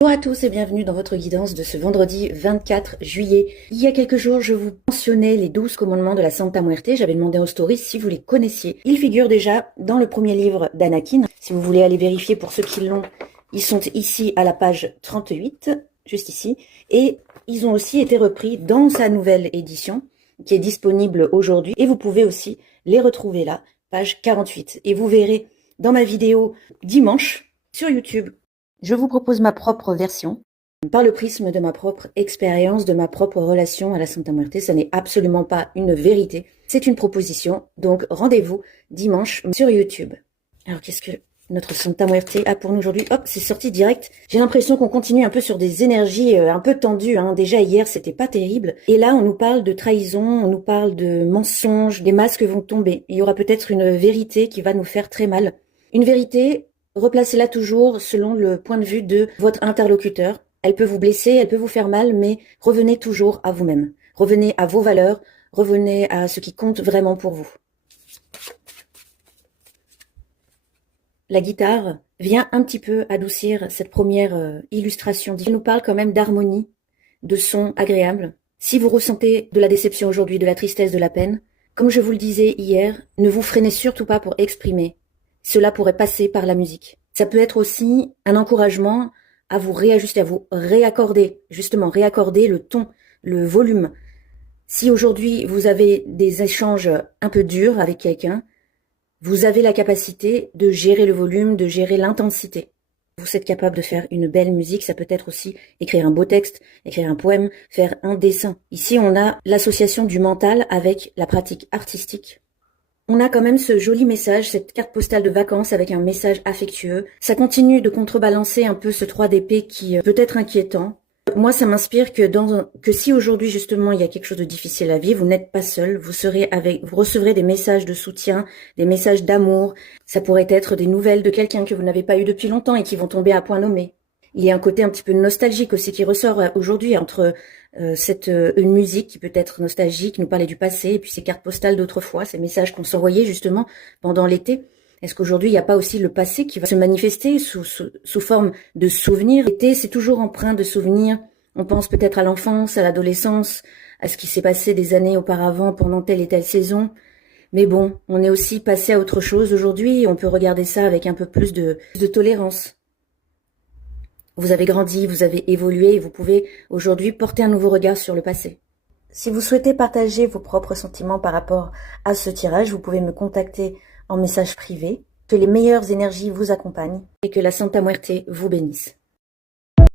Bonjour à tous et bienvenue dans votre guidance de ce vendredi 24 juillet. Il y a quelques jours, je vous mentionnais les 12 commandements de la Santa Muerte. J'avais demandé en stories si vous les connaissiez. Ils figurent déjà dans le premier livre d'Anakin. Si vous voulez aller vérifier pour ceux qui l'ont, ils sont ici à la page 38, juste ici. Et ils ont aussi été repris dans sa nouvelle édition qui est disponible aujourd'hui. Et vous pouvez aussi les retrouver là, page 48. Et vous verrez dans ma vidéo dimanche sur YouTube. Je vous propose ma propre version, par le prisme de ma propre expérience, de ma propre relation à la Santa Muerte. Ça n'est absolument pas une vérité, c'est une proposition. Donc rendez-vous dimanche sur YouTube. Alors qu'est-ce que notre Santa Muerte a pour nous aujourd'hui? Hop, c'est sorti direct. J'ai l'impression qu'on continue un peu sur des énergies un peu tendues. Déjà hier, c'était pas terrible. Et là, on nous parle de trahison, on nous parle de mensonges, des masques vont tomber. Il y aura peut-être une vérité qui va nous faire très mal. Une vérité, replacez-la toujours selon le point de vue de votre interlocuteur. Elle peut vous blesser, elle peut vous faire mal, mais revenez toujours à vous-même. Revenez à vos valeurs, revenez à ce qui compte vraiment pour vous. La guitare vient un petit peu adoucir cette première illustration. Elle nous parle quand même d'harmonie, de sons agréables. Si vous ressentez de la déception aujourd'hui, de la tristesse, de la peine, comme je vous le disais hier, ne vous freinez surtout pas pour exprimer. Cela pourrait passer par la musique. Ça peut être aussi un encouragement à vous réajuster, à vous réaccorder, justement, réaccorder le ton, le volume. Si aujourd'hui vous avez des échanges un peu durs avec quelqu'un, vous avez la capacité de gérer le volume, de gérer l'intensité. Vous êtes capable de faire une belle musique, ça peut être aussi écrire un beau texte, écrire un poème, faire un dessin. Ici, on a l'association du mental avec la pratique artistique. On a quand même ce joli message, cette carte postale de vacances avec un message affectueux. Ça continue de contrebalancer un peu ce 3 d'épée qui peut être inquiétant. Moi, ça m'inspire que si aujourd'hui, justement, il y a quelque chose de difficile à vivre, vous n'êtes pas seul, vous recevrez des messages de soutien, des messages d'amour. Ça pourrait être des nouvelles de quelqu'un que vous n'avez pas eu depuis longtemps et qui vont tomber à point nommé. Il y a un côté un petit peu nostalgique aussi qui ressort aujourd'hui entre une musique qui peut être nostalgique, nous parler du passé, et puis ces cartes postales d'autrefois, ces messages qu'on s'envoyait justement pendant l'été. Est-ce qu'aujourd'hui, il n'y a pas aussi le passé qui va se manifester sous forme de souvenirs? L'été, c'est toujours empreint de souvenirs. On pense peut-être à l'enfance, à l'adolescence, à ce qui s'est passé des années auparavant pendant telle et telle saison. Mais bon, on est aussi passé à autre chose aujourd'hui et on peut regarder ça avec un peu plus de tolérance. Vous avez grandi, vous avez évolué et vous pouvez aujourd'hui porter un nouveau regard sur le passé. Si vous souhaitez partager vos propres sentiments par rapport à ce tirage, vous pouvez me contacter en message privé. Que les meilleures énergies vous accompagnent et que la Santa Muerte vous bénisse.